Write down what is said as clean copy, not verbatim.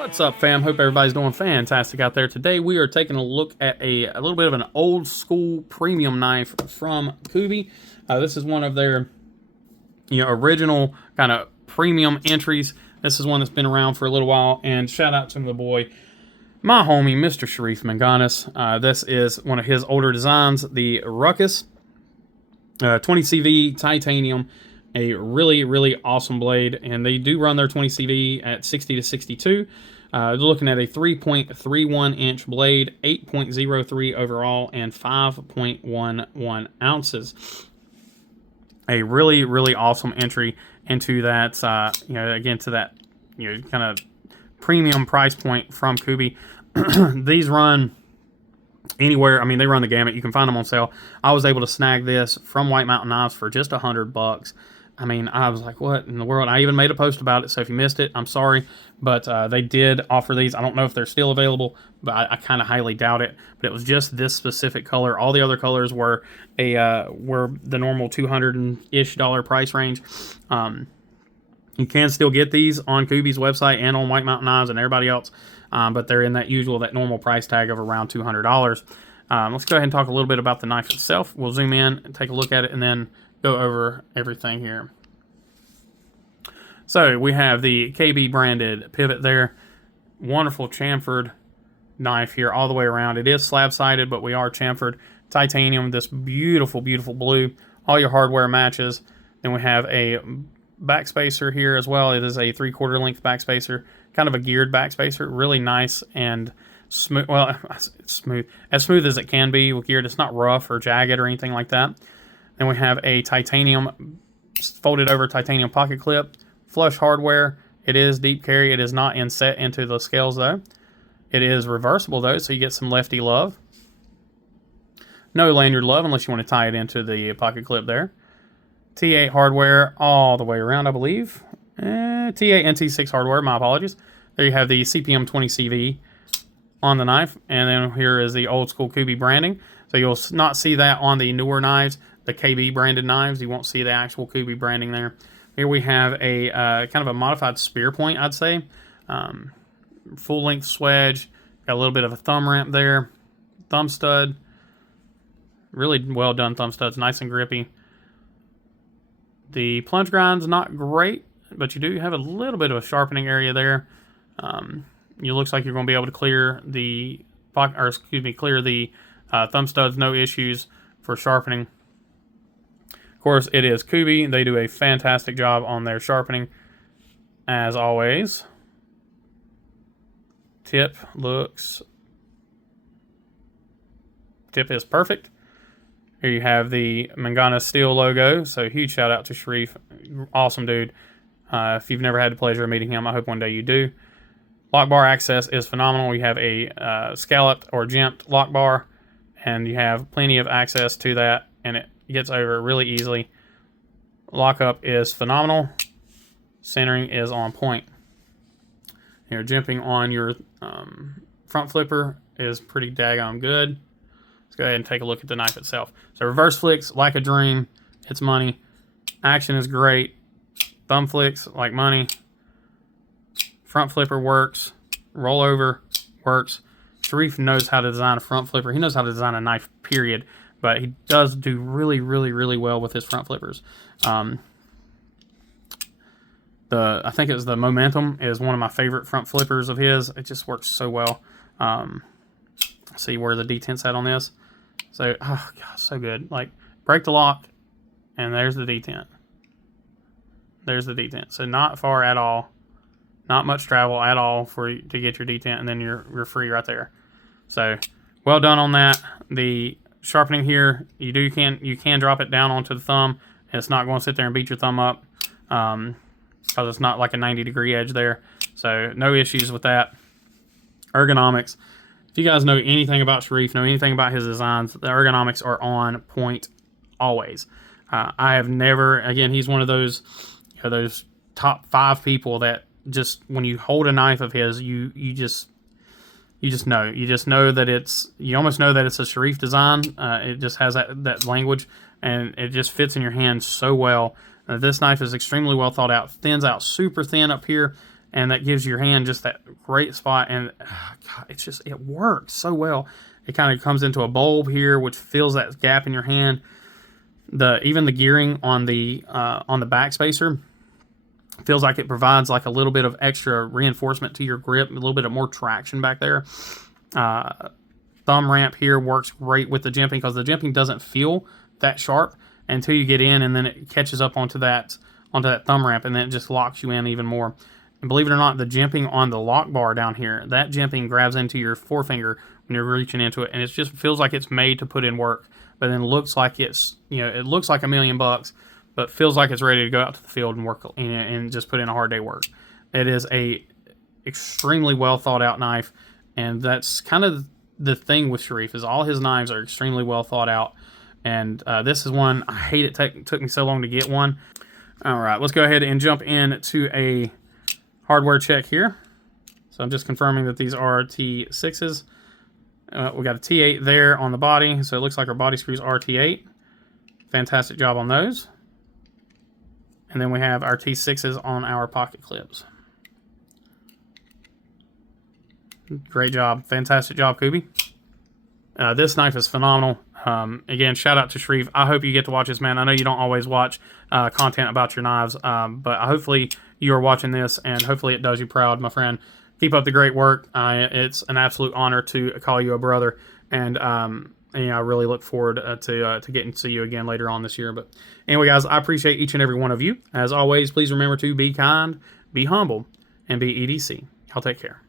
What's up, fam? Hope everybody's doing fantastic out there. Today we are taking a look at a little bit of an old school premium knife from Kubey. This is one of their original kind of premium entries. This is one that's been around for a little while, and shout out to the boy, my homie, Mr. Sharif Manganas. This is one of his older designs, the Ruckus 20CV titanium. A really, really awesome blade, and they do run their 20CV at 60 to 62. They're looking at a 3.31 inch blade, 8.03 overall, and 5.11 ounces. A really, really awesome entry into that, again, to that, kind of premium price point from Kubey. These run anywhere. I mean, they run the gamut. You can find them on sale. I was able to snag this from White Mountain Knives for just $100. I mean, I was like, what in the world? I even made a post about it, so if you missed it, I'm sorry. But they did offer these. I don't know if they're still available, but I kind of highly doubt it. But it was just this specific color. All the other colors were the normal $200-ish price range. You can still get these on Kubey's website and on White Mountain Knives and everybody else, but they're in that normal price tag of around $200. Let's go ahead and talk a little bit about the knife itself. We'll zoom in and take a look at it, and then go over everything here. So we have the KB branded pivot there. Wonderful chamfered knife here all the way around. It is slab sided, but we are chamfered titanium. This beautiful, beautiful blue. All your hardware matches. Then we have a backspacer here as well. It is a 3/4 length backspacer, kind of a geared backspacer. Really nice and smooth. Well, it's smooth, as smooth as it can be with geared. It's not rough or jagged or anything like that. Then we have a titanium, folded over titanium pocket clip, flush hardware. It is deep carry. It is not inset into the scales though. It is reversible though, so you get some lefty love. No lanyard love unless you want to tie it into the pocket clip there. T8 hardware all the way around, I believe. T8 and T6 hardware, my apologies. There you have the CPM 20CV on the knife. And then here is the old school Kubey branding. So you'll not see that on the newer knives. The KB branded knives, you won't see the actual Kubey branding there. Here we have a kind of a modified spear point, I'd say. Full length swedge, got a little bit of a thumb ramp there. Thumb stud, really well done thumb studs, nice and grippy. The plunge grind's not great, but you do have a little bit of a sharpening area there. It looks like you're going to be able to clear the thumb studs, no issues for sharpening. Of course, it is Kubey. They do a fantastic job on their sharpening, as always. Tip is perfect. Here you have the Manganas steel logo. So huge shout out to Sharif. Awesome dude. If you've never had the pleasure of meeting him, I hope one day you do. Lock bar access is phenomenal. You have a scalloped or jimped lock bar, and you have plenty of access to that, and it gets over really easily. Lockup is phenomenal. Centering is on point. Your jimping on your front flipper is pretty daggone good. Let's go ahead and take a look at the knife itself. So reverse flicks like a dream. It's money. Action is great. Thumb flicks like money. Front flipper works. Rollover works. Sharif knows how to design a front flipper. He knows how to design a knife, period. But he does do really, really, really well with his front flippers. I think it was the Momentum is one of my favorite front flippers of his. It just works so well. See where the detent's at on this. So, oh God, so good. Like, break the lock, and there's the detent. There's the detent. So not far at all. Not much travel at all to get your detent, and then you're free right there. So, well done on that. The sharpening here, you can drop it down onto the thumb, and it's not going to sit there and beat your thumb up, because it's not like a 90-degree edge there. So no issues with that. Ergonomics. If you guys know anything about Sharif, know anything about his designs, the ergonomics are on point always. I have never, again, he's one of those top 5 people that just, when you hold a knife of his, you just know. You just know that you almost know that it's a Sharif design. It just has that language, and it just fits in your hand so well. This knife is extremely well thought out. Thins out super thin up here. and that gives your hand just that great spot. And God, it works so well. It kind of comes into a bulb here, which fills that gap in your hand. Even the gearing on the back spacer feels like it provides like a little bit of extra reinforcement to your grip, a little bit of more traction back there. Thumb ramp here works great with the jimping because the jimping doesn't feel that sharp until you get in, and then it catches up onto that thumb ramp, and then it just locks you in even more. And believe it or not, the jimping on the lock bar down here, that jimping grabs into your forefinger when you're reaching into it, and it just feels like it's made to put in work, but then looks like it's, it looks like $1,000,000, but feels like it's ready to go out to the field and work and just put in a hard day work. It is a extremely well thought out knife, and that's kind of the thing with Sharif, is all his knives are extremely well thought out. And this is one, I hate it took me so long to get one. All right, let's go ahead and jump into a hardware check here. So I'm just confirming that these are T6s. We got a T8 there on the body, so it looks like our body screws are T8. Fantastic job on those. And then we have our T6s on our pocket clips. Great job. Fantastic job, Kubey. This knife is phenomenal. Again, shout out to Sharif. I hope you get to watch this, man. I know you don't always watch content about your knives, but hopefully you are watching this, and hopefully it does you proud, my friend. Keep up the great work. It's an absolute honor to call you a brother, and I really look forward to getting to see you again later on this year. But anyway, guys, I appreciate each and every one of you. As always, please remember to be kind, be humble, and be EDC. Y'all take care.